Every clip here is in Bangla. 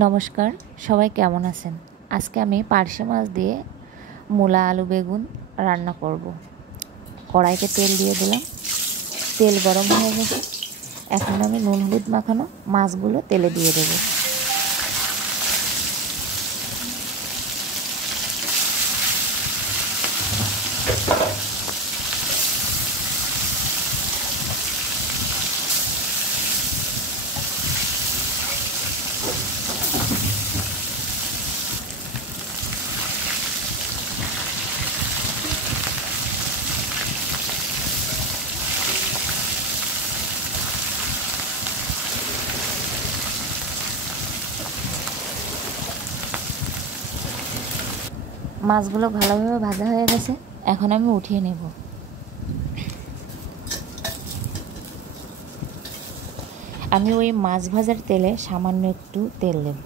নমস্কার, সবাই কেমন আছেন? আজকে আমি পার্শে মাছ দিয়ে মূলা আলু বেগুন রান্না করব। কড়াইতে তেল দিয়ে দিলাম। তেল গরম হয়ে গেছে। এখন আমি নুন হলুদ মাখানো মাছগুলো তেলে দিয়ে দেবো। মাছগুলো ভালোভাবে ভাজা হয়ে গেছে। এখন আমি উঠিয়ে নেব। আমি ওই মাছ ভাজার তেলে সামান্য একটু তেল দেব।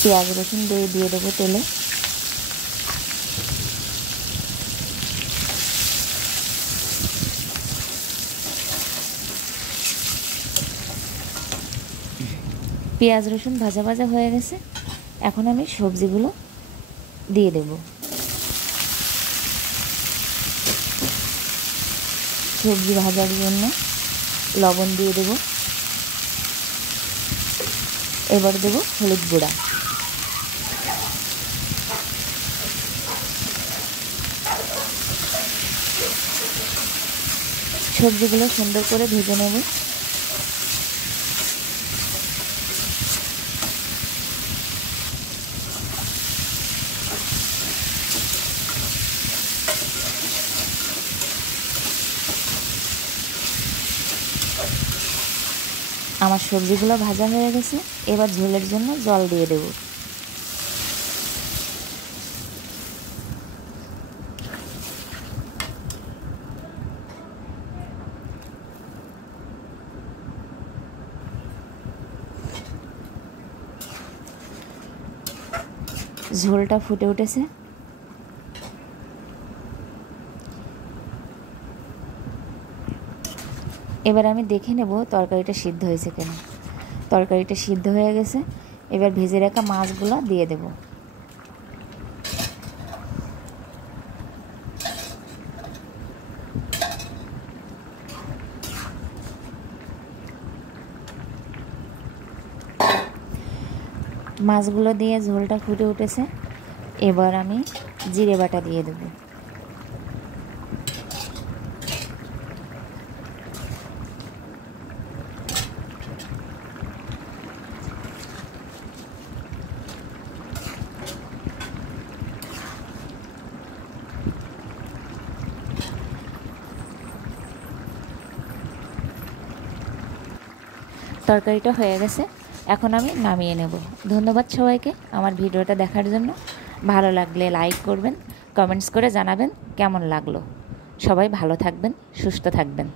পেঁয়াজ রসুন দিয়ে দেবো তেলে। পেঁয়াজ রসুন ভাজা ভাজা হয়ে গেছে। এখন আমি সবজিগুলো দিয়ে দেব। সবজি ভাজার জন্য লবণ দিয়ে দেব। এবার দেব হলুদ গুঁড়া। সবজিগুলো সুন্দর করে ভেজে নেব। আমার সবজিগুলো ভাজা হয়ে গেছে। এবার ঝোলের জন্য জল দিয়ে দেব। ঝোলটা ফুটে উঠেছে। এবার আমি দেখে নেব তরকারিটা সিদ্ধ হয়েছে কিনা। তরকারিটা সিদ্ধ হয়ে গেছে। এবার ভেজে রাখা মাছগুলো দিয়ে দেব। মাছগুলো দিয়ে ঝোলটা ফুটে উঠেছে। এবার আমি জিরে বাটা দিয়ে দেব। তরকারিটা হয়ে গেছে। এখন আমি নামিয়ে নেব। ধন্যবাদ সবাইকে আমার ভিডিওটা দেখার জন্য। ভালো লাগলে লাইক করবেন, কমেন্টস করে জানাবেন কেমন লাগলো। সবাই ভালো থাকবেন, সুস্থ থাকবেন।